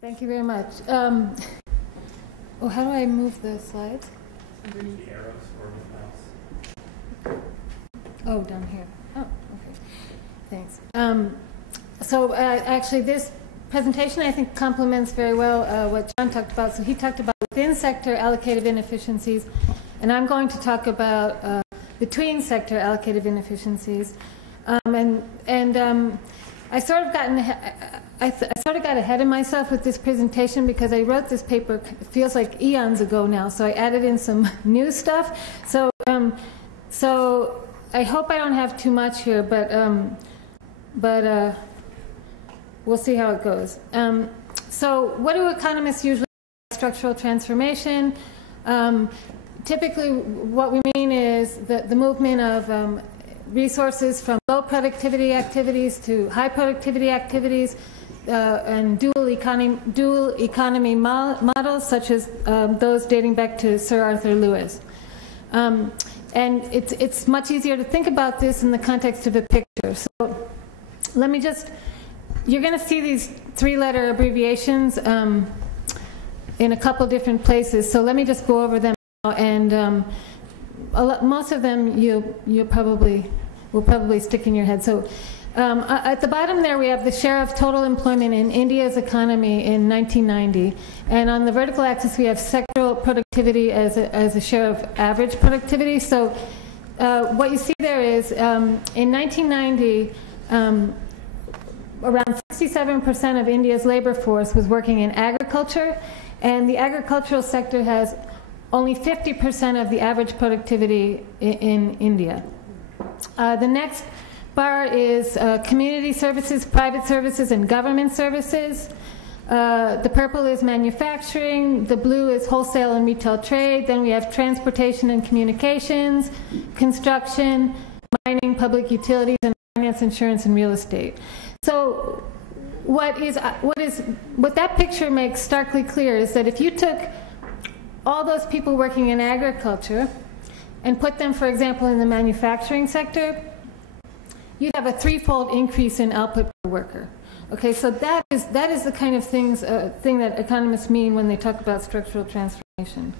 Thank you very much. Oh, how do I move the slides? Underneath the arrows or the mouse. Oh, down here. Oh, okay. Thanks. Actually, this presentation, I think, complements very well what John talked about. So he talked about within-sector allocative inefficiencies, and I'm going to talk about between-sector allocative inefficiencies. I sort of got ahead of myself with this presentation because I wrote this paper, it feels like eons ago now, so I added in some new stuff. So I hope I don't have too much here, but we'll see how it goes. So what do economists usually call structural transformation? Typically what we mean is the movement of resources from low productivity activities to high productivity activities and dual economy models such as those dating back to Sir Arthur Lewis. And it's much easier to think about this in the context of a picture. So let me just, you're going to see these three-letter abbreviations in a couple different places. So let me just go over them now, and most of them will probably stick in your head. So at the bottom there we have the share of total employment in India's economy in 1990, and on the vertical axis we have sectoral productivity as a share of average productivity. So what you see there is in 1990 around 67% of India's labor force was working in agriculture, and the agricultural sector has only 50% of the average productivity in India. The next bar is community services, private services, and government services. The purple is manufacturing, the blue is wholesale and retail trade, then we have transportation and communications, construction, mining, public utilities, and finance, insurance, and real estate. So what that picture makes starkly clear is that if you took all those people working in agriculture and put them, for example, in the manufacturing sector, you'd have a threefold increase in output per worker. Okay, so that is the kind of thing that economists mean when they talk about structural transformation.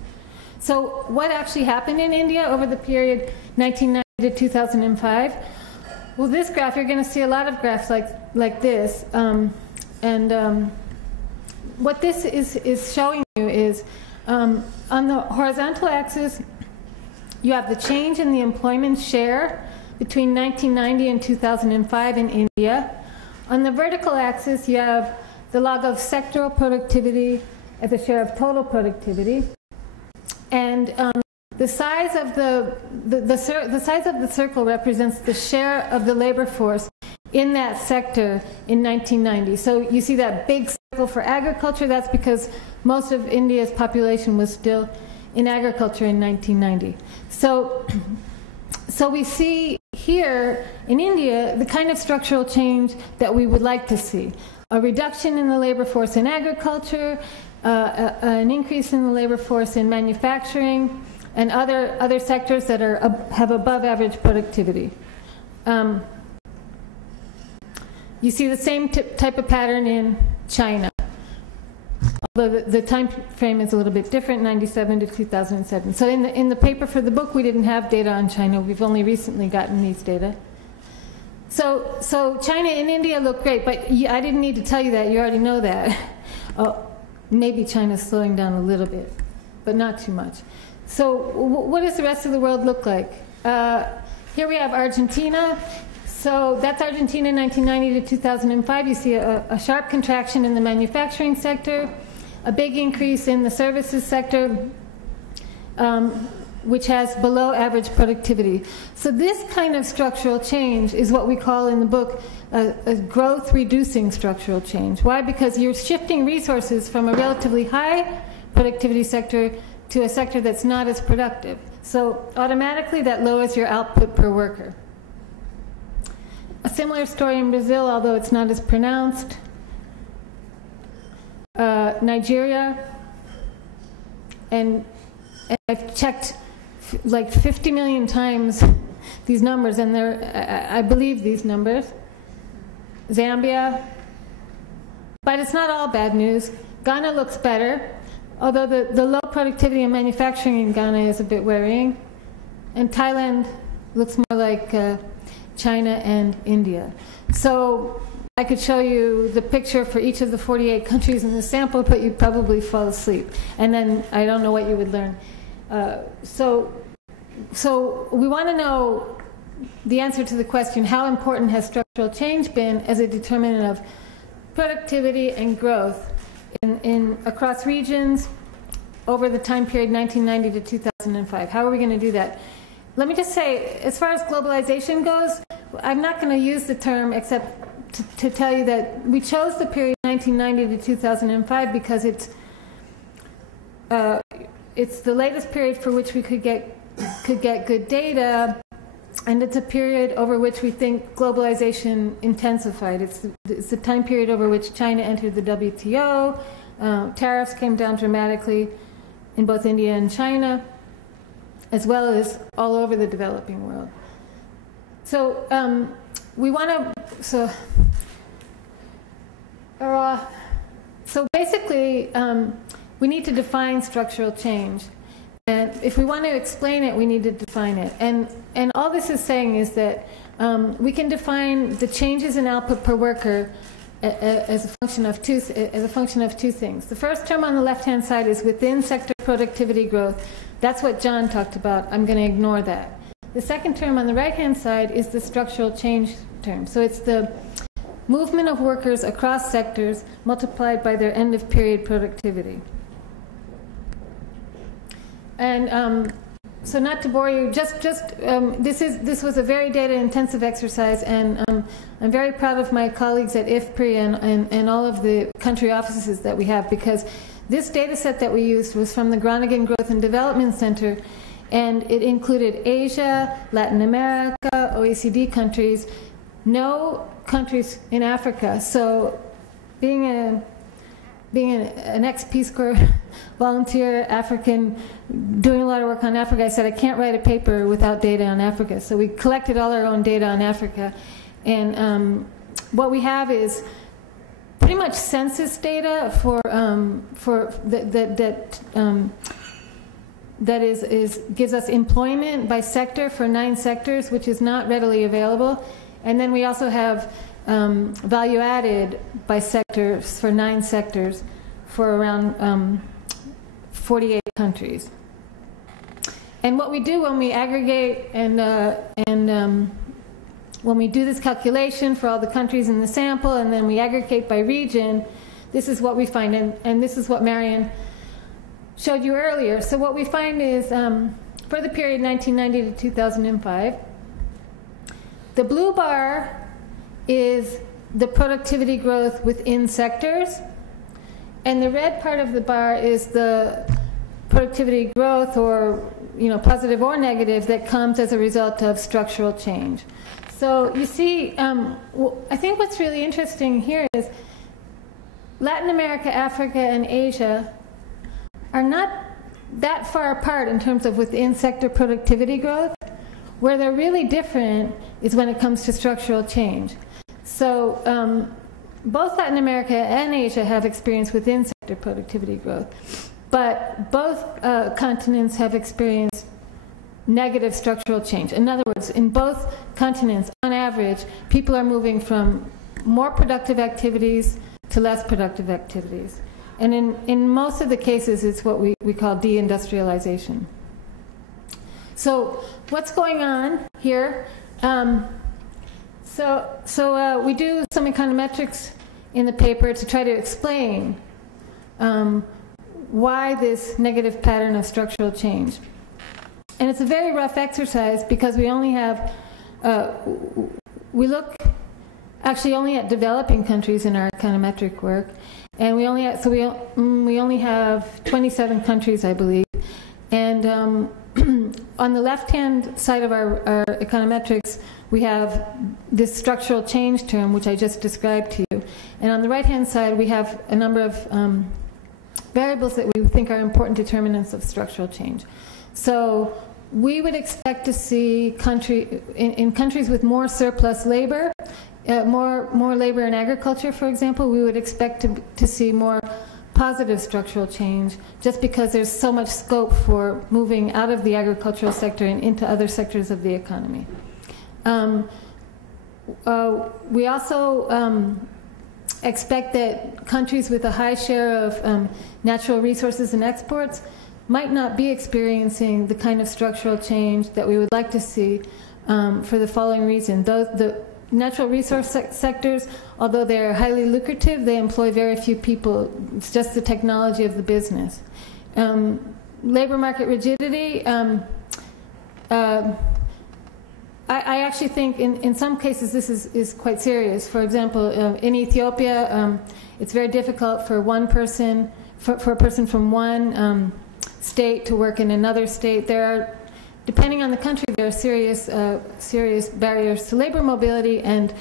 So what actually happened in India over the period 1990 to 2005? Well, this graph, you're going to see a lot of graphs like this. What this is showing you is on the horizontal axis, you have the change in the employment share between 1990 and 2005 in India. On the vertical axis, you have the log of sectoral productivity as a share of total productivity. And the size of the size of the circle represents the share of the labor force in that sector in 1990. So you see that big circle for agriculture. That's because most of India's population was still in agriculture in 1990. So we see here in India the kind of structural change that we would like to see. A reduction in the labor force in agriculture, an increase in the labor force in manufacturing, and other sectors that have above average productivity. You see the same type of pattern in China, although the time frame is a little bit different, 97 to 2007. So in the paper for the book, we didn't have data on China. We've only recently gotten these data. So China and India look great, but I didn't need to tell you that. You already know that. Maybe China's slowing down a little bit, but not too much. So what does the rest of the world look like? Here we have Argentina. So that's Argentina 1990 to 2005. You see a sharp contraction in the manufacturing sector, a big increase in the services sector, which has below average productivity. So this kind of structural change is what we call in the book a growth-reducing structural change. Why? Because you're shifting resources from a relatively high productivity sector to a sector that's not as productive. So automatically that lowers your output per worker. A similar story in Brazil, although it's not as pronounced. Nigeria, and I've checked like 50 million times these numbers, and I believe these numbers. Zambia, but it's not all bad news. Ghana looks better, although the low productivity in manufacturing in Ghana is a bit worrying. And Thailand looks more like China and India. So I could show you the picture for each of the 48 countries in the sample, but you'd probably fall asleep. And then I don't know what you would learn. So we want to know the answer to the question, how important has structural change been as a determinant of productivity and growth across regions over the time period 1990 to 2005? How are we going to do that? Let me just say, as far as globalization goes, I'm not going to use the term except to tell you that we chose the period 1990 to 2005 because it's the latest period for which we could get good data, and it's a period over which we think globalization intensified. It's the time period over which China entered the WTO, tariffs came down dramatically in both India and China, as well as all over the developing world. So we want to, so basically we need to define structural change. And if we want to explain it, we need to define it. And all this is saying is that we can define the changes in output per worker as a function of two things. The first term on the left-hand side is within sector productivity growth. That's what John talked about. I'm going to ignore that. The second term on the right-hand side is the structural change term. So it's the movement of workers across sectors multiplied by their end-of-period productivity. And so not to bore you, this was a very data-intensive exercise, and I'm very proud of my colleagues at IFPRI and all of the country offices that we have, because this data set that we used was from the Groningen Growth and Development Center, and it included Asia, Latin America, OECD countries, no countries in Africa. So being an ex-Peace Corps volunteer, African, doing a lot of work on Africa, I said I can't write a paper without data on Africa. So we collected all our own data on Africa. And what we have is pretty much census data that gives us employment by sector for 9 sectors, which is not readily available. And then we also have value added by sectors for 9 sectors for around 48 countries. And what we do when we aggregate and when we do this calculation for all the countries in the sample, and then we aggregate by region, this is what we find, and this is what Marion showed you earlier. So what we find is for the period 1990 to 2005, the blue bar is the productivity growth within sectors, and the red part of the bar is the productivity growth, or positive or negative, that comes as a result of structural change. So you see, I think what's really interesting here is Latin America, Africa, and Asia are not that far apart in terms of within sector productivity growth. Where they're really different is when it comes to structural change. So both Latin America and Asia have experienced within sector productivity growth, but both continents have experienced negative structural change. In other words, in both continents, on average, people are moving from more productive activities to less productive activities. And in most of the cases, it's what we call deindustrialization. So what's going on here? So we do some econometrics in the paper to try to explain why this negative pattern of structural change. And it's a very rough exercise because we only have, we look actually only at developing countries in our econometric work, and we only have, we only have 27 countries, I believe. And on the left-hand side of our econometrics, we have this structural change term, which I just described to you. And on the right-hand side, we have a number of variables that we think are important determinants of structural change. So we would expect to see in countries with more surplus labor, more labor in agriculture, for example, we would expect to see more positive structural change, just because there's so much scope for moving out of the agricultural sector and into other sectors of the economy. We also expect that countries with a high share of natural resources and exports might not be experiencing the kind of structural change that we would like to see for the following reason. The natural resource sectors, although they're highly lucrative, they employ very few people. It's just the technology of the business. Labor market rigidity, I actually think in some cases this is quite serious. For example, in Ethiopia, it's very difficult for one person, for a person from one state to work in another state. There are, depending on the country, there are serious barriers to labor mobility, and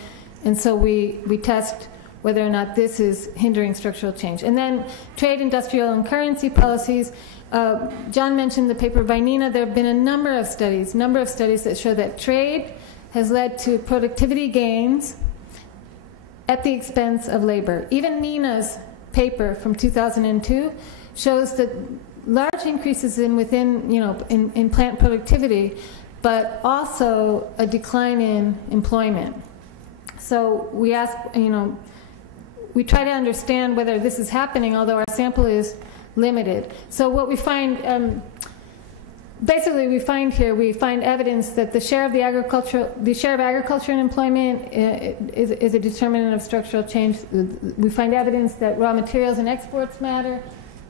so we test whether or not this is hindering structural change. And then trade, industrial, and currency policies. John mentioned the paper by Nina. There have been a number of studies that show that trade has led to productivity gains at the expense of labor. Even Nina's paper from 2002 shows that large increases in plant productivity, but also a decline in employment. So we ask, we try to understand whether this is happening, although our sample is limited. So what we find, basically we find evidence that the share of agriculture in employment is a determinant of structural change. We find evidence that raw materials and exports matter,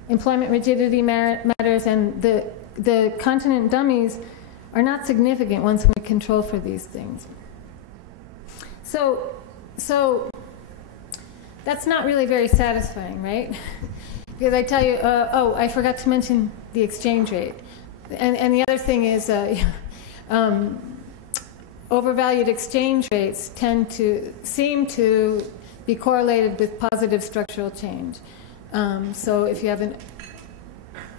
employment rigidity matters, and the continent dummies are not significant once we control for these things. So that's not really very satisfying, right? Because I tell you, I forgot to mention the exchange rate. And the other thing is overvalued exchange rates seem to be correlated with positive structural change. So if you have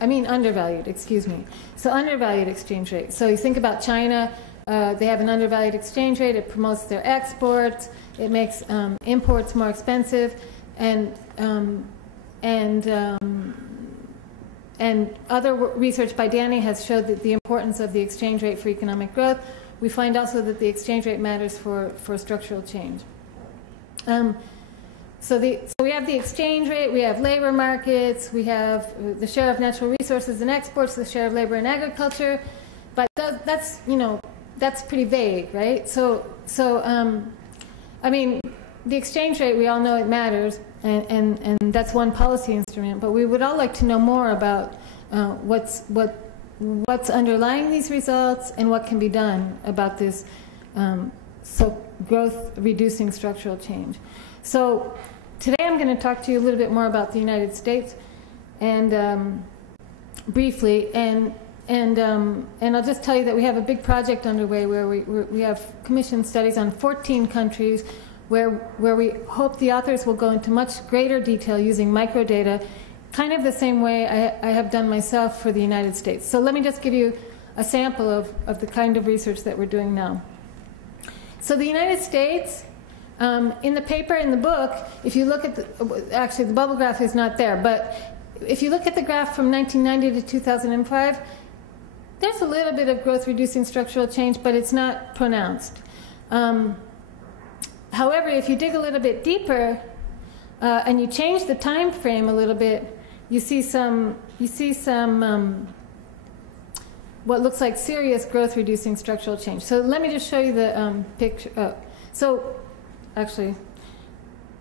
undervalued, excuse me. So undervalued exchange rate. So you think about China, they have an undervalued exchange rate, it promotes their exports, it makes imports more expensive, and other research by Danny has showed that the importance of the exchange rate for economic growth. We find also that the exchange rate matters for structural change. So we have the exchange rate, we have labor markets, we have the share of natural resources and exports, the share of labor in agriculture, but that's pretty vague, right? So the exchange rate, we all know it matters, and that's one policy instrument, but we would all like to know more about what's underlying these results and what can be done about this growth reducing structural change. So today I'm going to talk to you a little bit more about the United States, and briefly, and I'll just tell you that we have a big project underway where we have commissioned studies on 14 countries where we hope the authors will go into much greater detail using microdata, kind of the same way I have done myself for the United States. So let me just give you a sample of the kind of research that we're doing now. So the United States, in the paper, in the book, if you look at actually the bubble graph is not there, but if you look at the graph from 1990 to 2005, there's a little bit of growth reducing structural change, but it's not pronounced. However, if you dig a little bit deeper and you change the time frame a little bit, you see some what looks like serious growth reducing structural change. So let me just show you the picture. Actually,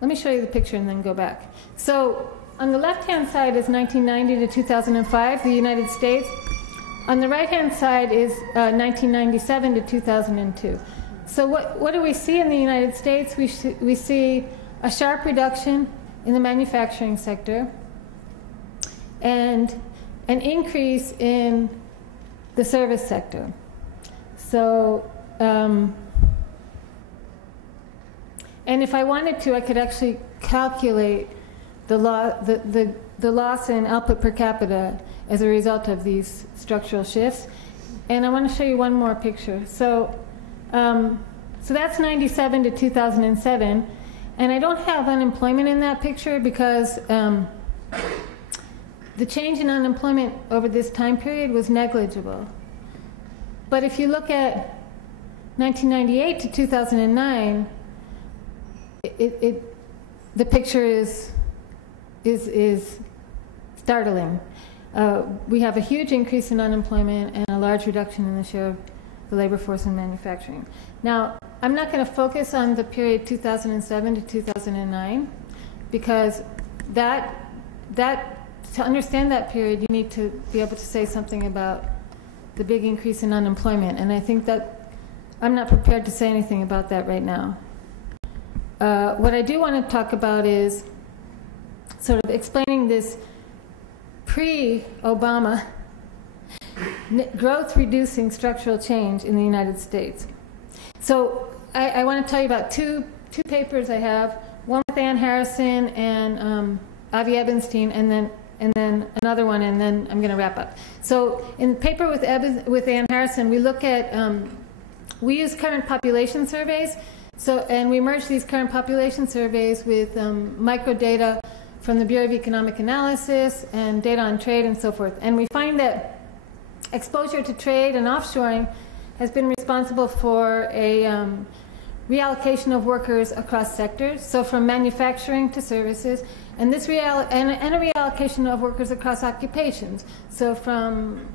let me show you the picture and then go back. So on the left-hand side is 1990 to 2005, the United States. On the right-hand side is 1997 to 2002. So what do we see in the United States? We see a sharp reduction in the manufacturing sector and an increase in the service sector. So, and if I wanted to, I could actually calculate the loss in output per capita as a result of these structural shifts. And I want to show you one more picture. So that's 97 to 2007, and I don't have unemployment in that picture because the change in unemployment over this time period was negligible. But if you look at 1998 to 2009, the picture is startling. We have a huge increase in unemployment and a large reduction in the share of the labor force in manufacturing. Now, I'm not going to focus on the period 2007 to 2009 because to understand that period, you need to be able to say something about the big increase in unemployment, and I think that I'm not prepared to say anything about that right now. What I do want to talk about is sort of explaining this pre-Obama growth-reducing structural change in the United States. So I want to tell you about two papers I have, one with Ann Harrison and Avi Ebenstein, and then another one, and then I'm going to wrap up. So in the paper with Ann Harrison, we look at, we use current population surveys, and we merge these current population surveys with microdata from the Bureau of Economic Analysis and data on trade and so forth. And we find that exposure to trade and offshoring has been responsible for a reallocation of workers across sectors, so from manufacturing to services, and this and a reallocation of workers across occupations, so from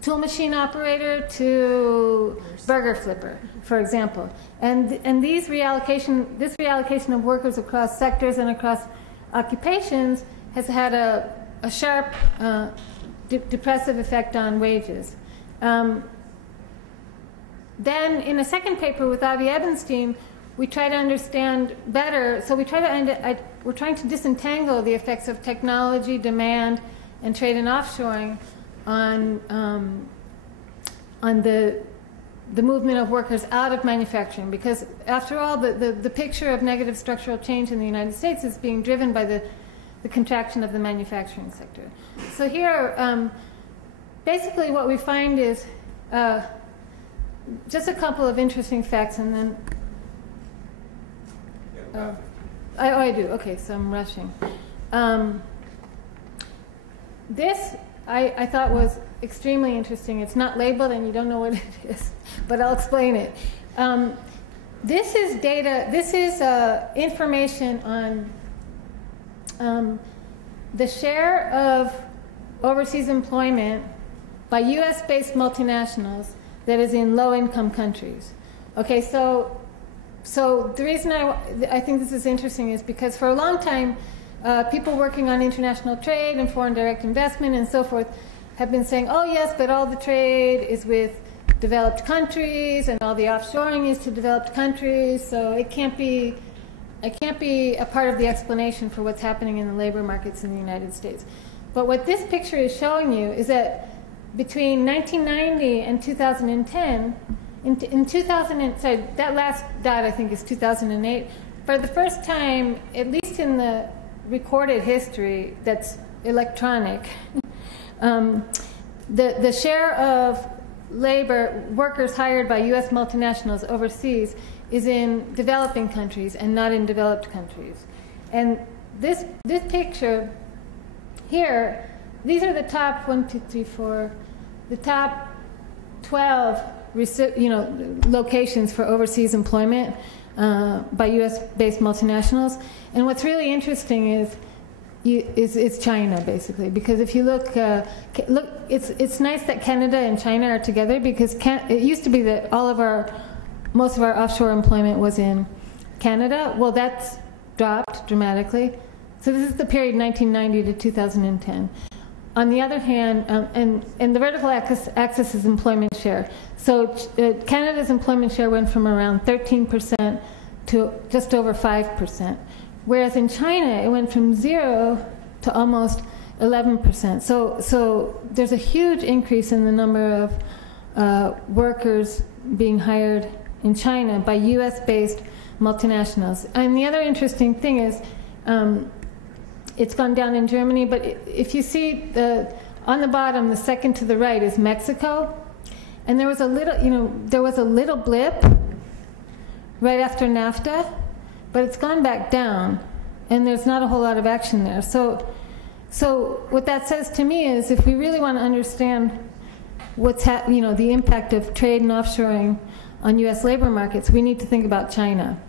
tool machine operator to burger flipper, for example. And this reallocation of workers across sectors and across occupations has had a sharp depressive effect on wages. Then in a second paper with Avi Ebenstein, we try to understand better, so we're trying to disentangle the effects of technology, demand, and trade and offshoring on the movement of workers out of manufacturing, because after all, the picture of negative structural change in the United States is being driven by the contraction of the manufacturing sector. So here, basically what we find is just a couple of interesting facts, and then I do. Okay, so I'm rushing. This I thought was extremely interesting. It's not labeled, and you don't know what it is, but I'll explain it. This is data. This is information on the share of overseas employment by U.S.-based multinationals that is in low-income countries. Okay, so the reason I think this is interesting is because for a long time, people working on international trade and foreign direct investment and so forth have been saying, oh yes, but all the trade is with developed countries and all the offshoring is to developed countries, so it can't be a part of the explanation for what's happening in the labor markets in the United States. But what this picture is showing you is that between 1990 and 2010, that last dot I think is 2008, for the first time, at least in the recorded history that's electronic, the share of workers hired by U.S. multinationals overseas is in developing countries and not in developed countries. And this picture here, these are the top the top 12 locations for overseas employment by U.S.-based multinationals. And what's really interesting is China, basically, because if you look, it's nice that Canada and China are together, because it used to be that most of our offshore employment was in Canada. Well, that's dropped dramatically. So this is the period 1990 to 2010. On the other hand, and the vertical axis is employment share. So Canada's employment share went from around 13% to just over 5%. Whereas in China, it went from 0 to almost 11%. So there's a huge increase in the number of workers being hired in China by U.S.-based multinationals. And the other interesting thing is, it's gone down in Germany, but if you see on the bottom, the second to the right is Mexico, and there was a little blip right after NAFTA, but it's gone back down, and there's not a whole lot of action there. So So what that says to me is, if we really want to understand what's the impact of trade and offshoring on U.S. labor markets, we need to think about China.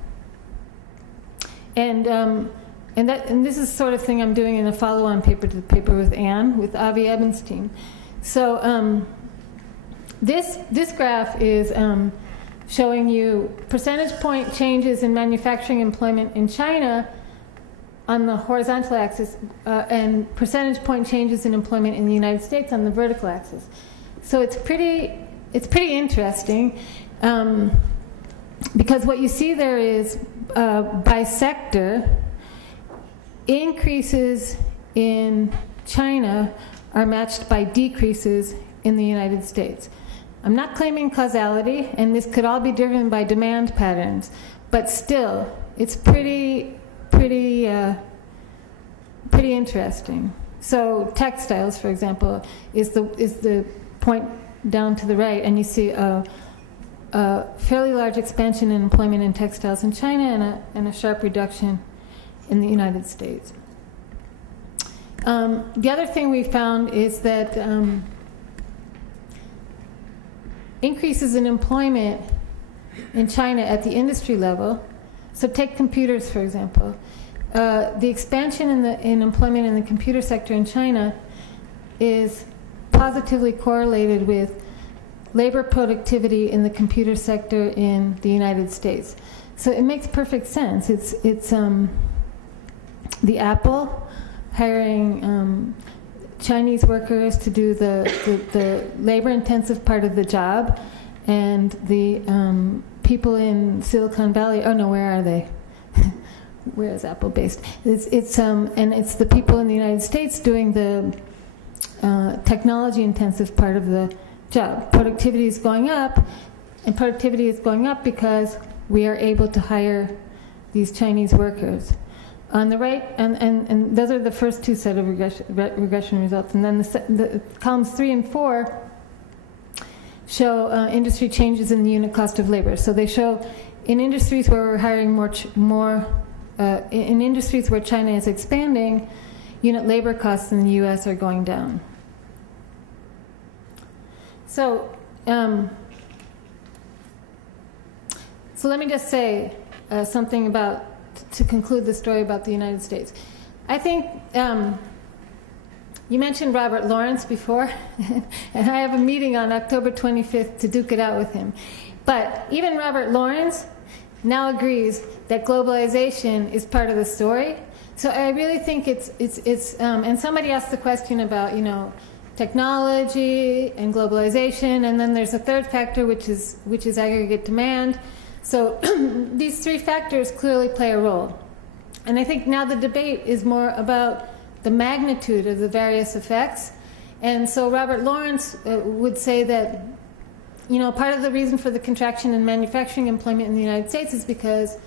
And this is the sort of thing I'm doing in a follow-on paper to the paper with Anne, with Avi Ebenstein. So this graph is showing you percentage point changes in manufacturing employment in China on the horizontal axis, and percentage point changes in employment in the United States on the vertical axis. So it's pretty interesting, because what you see there is, by sector, increases in China are matched by decreases in the United States. I'm not claiming causality, and this could all be driven by demand patterns, but still, it's pretty interesting. So textiles, for example, is the point down to the right, and you see a fairly large expansion in employment in textiles in China and a sharp reduction in the United States. The other thing we found is that increases in employment in China at the industry level, so take computers, for example. The expansion in employment in the computer sector in China is positively correlated with labor productivity in the computer sector in the United States. So it makes perfect sense. It's the Apple hiring Chinese workers to do the labor-intensive part of the job, and the people in Silicon Valley. Oh no, where are they? Where is Apple based? And it's the people in the United States doing the technology-intensive part of the job. Productivity is going up, and productivity is going up because we are able to hire these Chinese workers. On the right, and those are the first two set of regression results, and then the columns 3 and 4 show industry changes in the unit cost of labor. So they show in industries where we're hiring more in industries where China is expanding, unit labor costs in the U.S. are going down. So, so let me just say something to conclude the story about the United States. I think you mentioned Robert Lawrence before, and I have a meeting on October 25th to duke it out with him. But even Robert Lawrence now agrees that globalization is part of the story. So I really think it's and somebody asked the question about, technology and globalization, and then there's a third factor, which is aggregate demand. So these three factors clearly play a role. And I think now the debate is more about the magnitude of the various effects. And so Robert Lawrence would say that, part of the reason for the contraction in manufacturing employment in the United States is because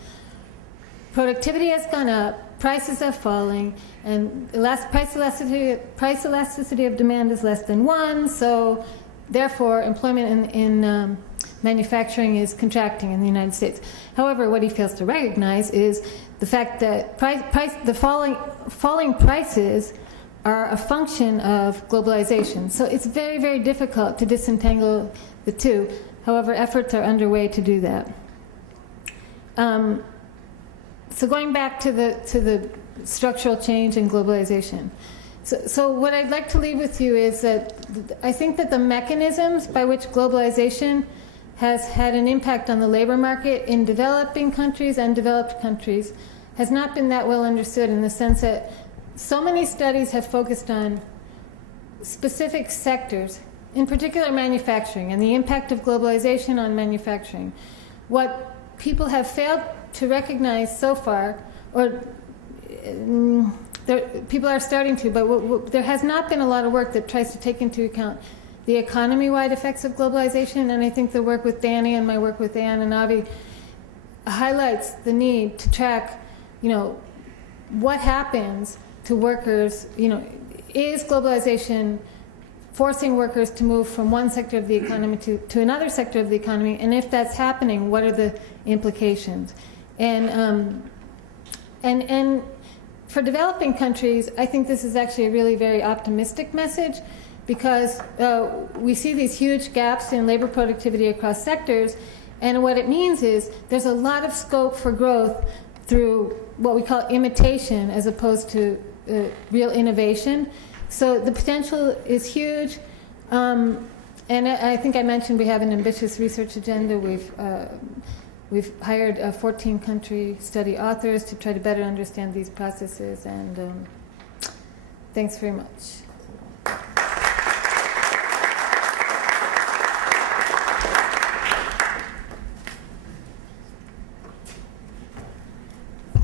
productivity has gone up, prices are falling, and price elasticity of demand is less than 1, so therefore employment in manufacturing is contracting in the United States. However, what he fails to recognize is the fact that the falling prices are a function of globalization. So it's very, very difficult to disentangle the two. However, efforts are underway to do that. So going back to the structural change in globalization. So what I'd like to leave with you is that I think that the mechanisms by which globalization has had an impact on the labor market in developing countries and developed countries has not been that well understood, in the sense that so many studies have focused on specific sectors, in particular manufacturing, and the impact of globalization on manufacturing. What people have failed to recognize so far, or people are starting to, but there has not been a lot of work that tries to take into account the economy-wide effects of globalization, and I think the work with Danny and my work with Anne and Avi highlights the need to track, what happens to workers, is globalization forcing workers to move from one sector of the economy to another sector of the economy, and if that's happening, what are the implications? And for developing countries, I think this is actually a really very optimistic message, because we see these huge gaps in labor productivity across sectors, and what it means is there's a lot of scope for growth through what we call imitation as opposed to real innovation. So the potential is huge, and I think I mentioned we have an ambitious research agenda. We've hired 14 country study authors to try to better understand these processes, and thanks very much.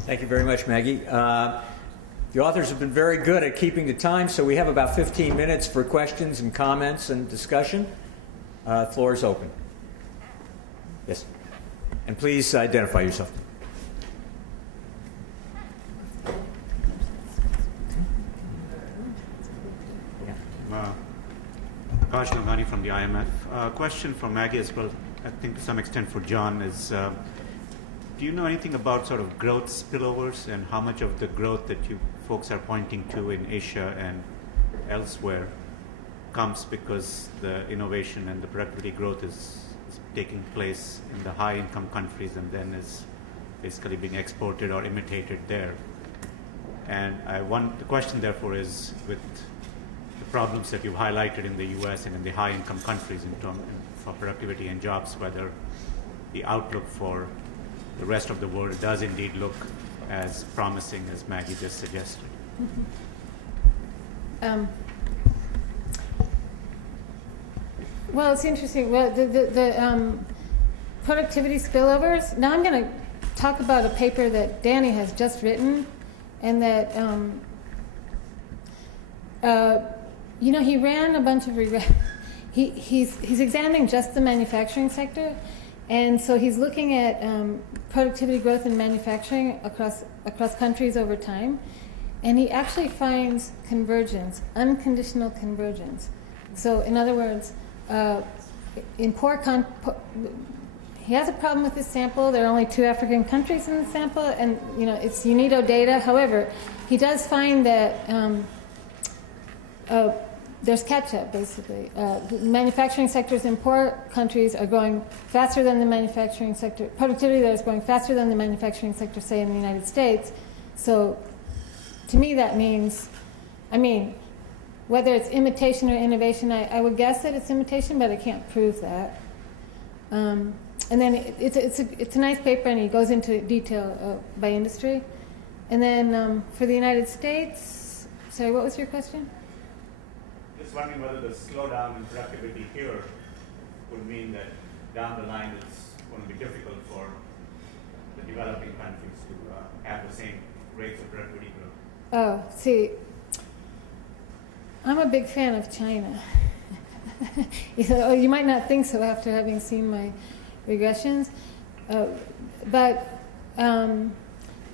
Thank you very much, Maggie. The authors have been very good at keeping the time, so we have about 15 minutes for questions and comments and discussion. Floor is open. Yes. And please identify yourself. Akash Nalgani from the IMF. Question for Maggie as well, I think to some extent for John, is do you know anything about sort of growth spillovers and how much of the growth that you folks are pointing to in Asia and elsewhere comes because the innovation and the productivity growth is taking place in the high-income countries and then is basically being exported or imitated there? And the question, therefore, is with the problems that you've highlighted in the U.S. and in the high-income countries in terms for productivity and jobs, whether the outlook for the rest of the world does indeed look as promising as Maggie just suggested. Well, it's interesting. Well, the productivity spillovers. Now I'm going to talk about a paper that Danny has just written, and that he ran a bunch of he's examining just the manufacturing sector, and so he's looking at productivity growth in manufacturing across countries over time, and he actually finds convergence, unconditional convergence. So, in other words, in he has a problem with this sample. There are only 2 African countries in the sample, and it's UNIDO data. However, he does find that there's catch-up, basically. The manufacturing sectors in poor countries are growing faster than the manufacturing sector. Productivity there is growing faster than the manufacturing sector, say, in the United States. So, to me, that means, whether it's imitation or innovation, I would guess that it's imitation, but I can't prove that. And then it's a nice paper, and he goes into detail by industry. And then for the United States, sorry, what was your question? Just wondering whether the slowdown in productivity here would mean that down the line it's going to be difficult for the developing countries to have the same rates of productivity growth. Oh, see, I'm a big fan of China. You might not think so after having seen my regressions, but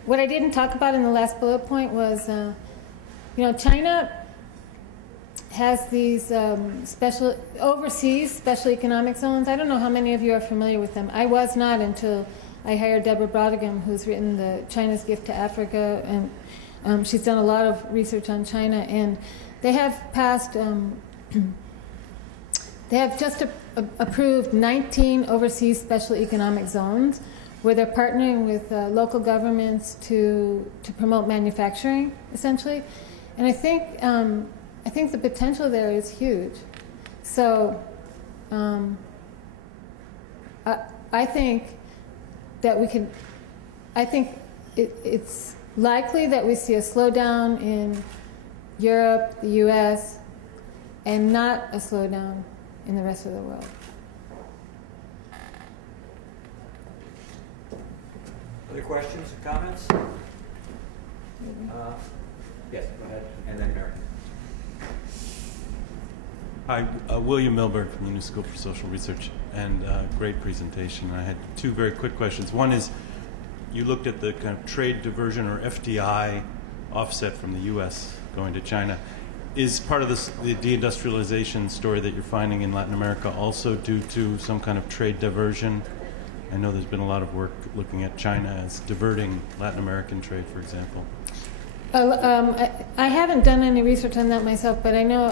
what I didn't talk about in the last bullet point was, China has these overseas special economic zones. I don't know how many of you are familiar with them. I was not until I hired Deborah Brodegam, who's written the China's Gift to Africa, and she's done a lot of research on China, and they have passed, they have just approved 19 overseas special economic zones where they're partnering with local governments to promote manufacturing, essentially. And I think the potential there is huge. So I think that it's likely that we see a slowdown in Europe, the US, and not a slowdown in the rest of the world. Other questions or comments? Yes, go ahead. And then Mary. Hi, William Milburn from the New School for Social Research, and great presentation. I had 2 very quick questions. One is, you looked at the kind of trade diversion or FDI offset from the U.S. going to China. Is part of this, the deindustrialization story that you're finding in Latin America also due to some kind of trade diversion? I know there's been a lot of work looking at China as diverting Latin American trade, for example. I haven't done any research on that myself, but I know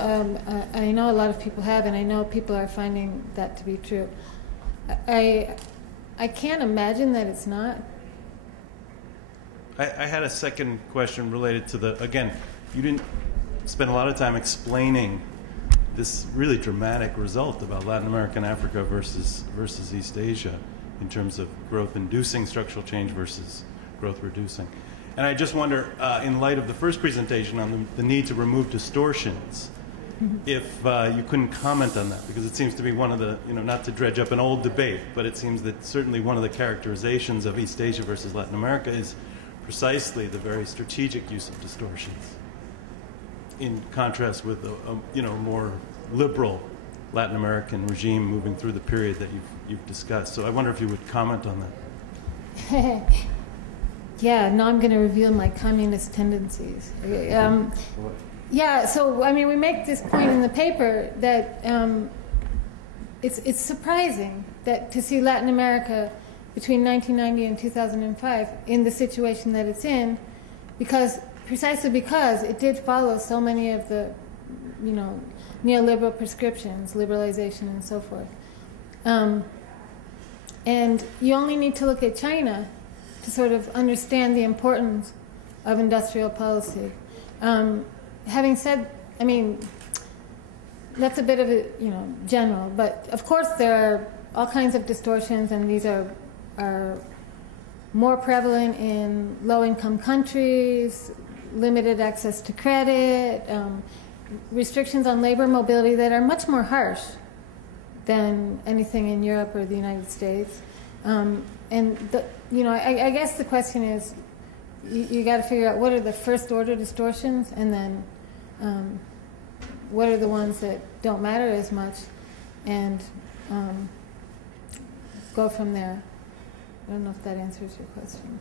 a lot of people have, and I know people are finding that to be true. I can't imagine that it's not. I had a second question related to again, you didn't spend a lot of time explaining this really dramatic result about Latin America and Africa versus East Asia in terms of growth-inducing structural change versus growth-reducing. And I just wonder, in light of the first presentation on the need to remove distortions, if you couldn't comment on that, because it seems to be one of the, not to dredge up an old debate, but it seems that certainly one of the characterizations of East Asia versus Latin America is precisely the very strategic use of distortions, in contrast with a more liberal Latin American regime moving through the period that you've discussed. So I wonder if you would comment on that. Yeah, now I'm going to reveal my communist tendencies. Yeah, so I mean, we make this point in the paper that it's surprising that to see Latin America between 1990 and 2005 in the situation that it's in, precisely because it did follow so many of the, neoliberal prescriptions, liberalization, and so forth. And you only need to look at China to sort of understand the importance of industrial policy. Having said, I mean, that's a bit of a, general, but of course there are all kinds of distortions, and these are more prevalent in low-income countries, limited access to credit, restrictions on labor mobility that are much more harsh than anything in Europe or the United States. I guess the question is, you got to figure out what are the first-order distortions, and then what are the ones that don't matter as much, and go from there. I don't know if that answers your question.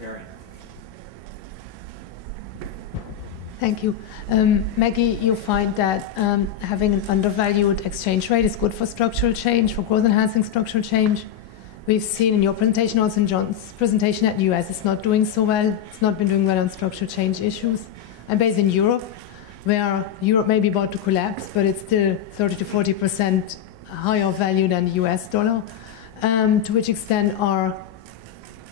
Marion. Thank you. Maggie, you find that having an undervalued exchange rate is good for structural change, for growth-enhancing structural change. We've seen in your presentation, also in John's presentation, that the US is not doing so well. It's not been doing well on structural change issues. I'm based in Europe, where Europe may be about to collapse, but it's still 30 to 40% higher value than the US dollar. To which extent are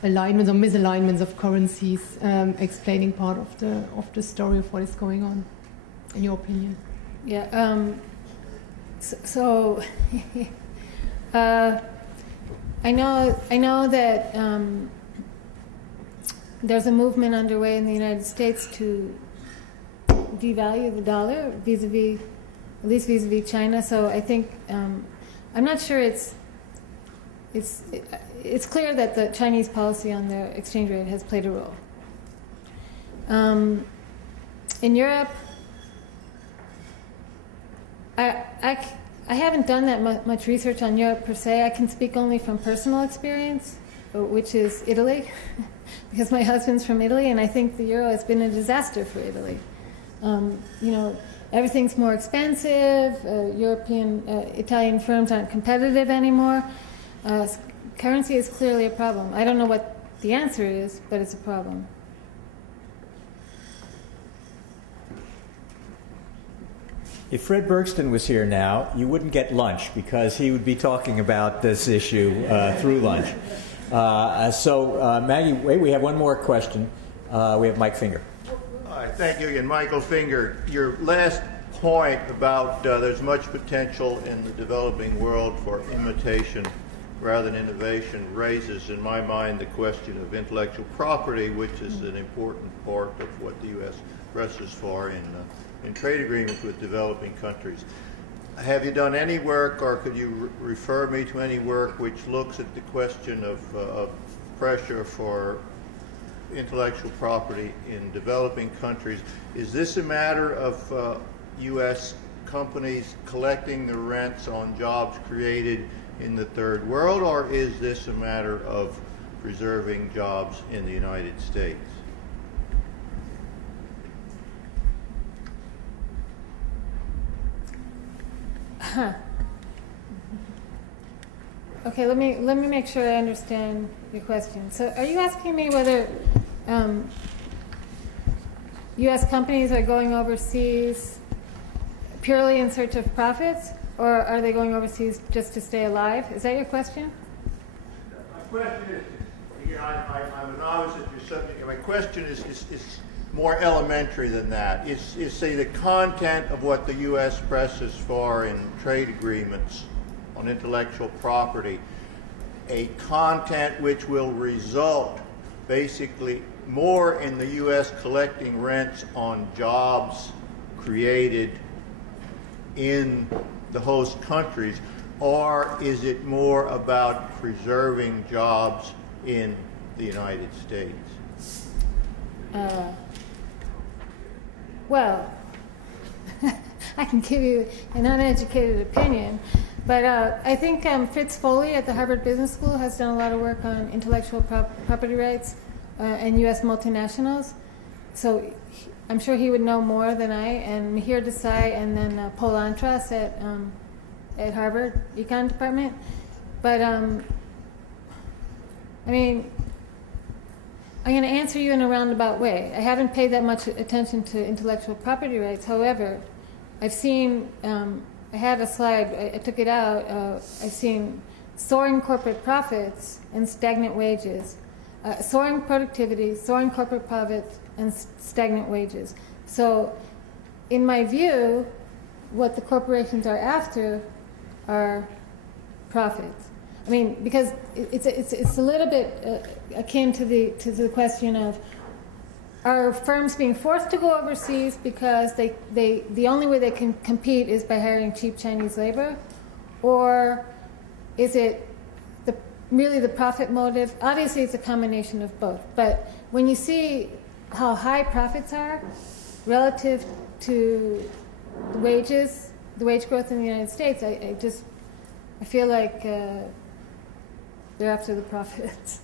alignments or misalignments of currencies explaining part of the story of what is going on, in your opinion? Yeah. I know that there's a movement underway in the United States to devalue the dollar vis-a-vis, at least vis-a-vis China. So I think I'm not sure it's clear that the Chinese policy on their exchange rate has played a role. In Europe, I haven't done that much research on Europe per se. I can speak only from personal experience, which is Italy, because my husband's from Italy, and I think the euro has been a disaster for Italy. Everything's more expensive. Italian firms aren't competitive anymore. Currency is clearly a problem. I don't know what the answer is, but it's a problem. If Fred Bergston was here now, you wouldn't get lunch because he would be talking about this issue through lunch. Maggie, wait, we have one more question. We have Mike Finger. All right, thank you again. Michael Finger, your last point about there's much potential in the developing world for imitation rather than innovation raises in my mind the question of intellectual property, which is an important part of what the U.S. presses for in trade agreements with developing countries. Have you done any work, or could you refer me to any work which looks at the question of pressure for intellectual property in developing countries? Is this a matter of U.S. companies collecting the rents on jobs created in the third world, or is this a matter of preserving jobs in the United States? Okay, let me make sure I understand your question. So, are you asking me whether U.S. companies are going overseas purely in search of profits, or are they going overseas just to stay alive? Is that your question? My question is, I'm a novice at your subject. My question is more elementary than that. Is say the content of what the U.S. presses for in trade agreements on intellectual property, a content which will result basically more in the U.S. collecting rents on jobs created in the host countries, or is it more about preserving jobs in the United States? Well, I can give you an uneducated opinion, but I think Fitz Foley at the Harvard Business School has done a lot of work on intellectual property rights and U.S. multinationals. So I'm sure he would know more than I, and Mihir Desai and then Paul Antras at Harvard Econ Department. But I mean, I'm going to answer you in a roundabout way. I haven't paid that much attention to intellectual property rights. However, I've seen, I had a slide, I took it out, I've seen soaring corporate profits and stagnant wages, soaring productivity, soaring corporate profits, and stagnant wages. So in my view, what the corporations are after are profits. I mean, because it's a little bit akin to the question of, are firms being forced to go overseas because the only way they can compete is by hiring cheap Chinese labor, or is it really the profit motive? Obviously, it's a combination of both. But when you see how high profits are relative to the wages, the wage growth in the United States, I feel like they're after the profits.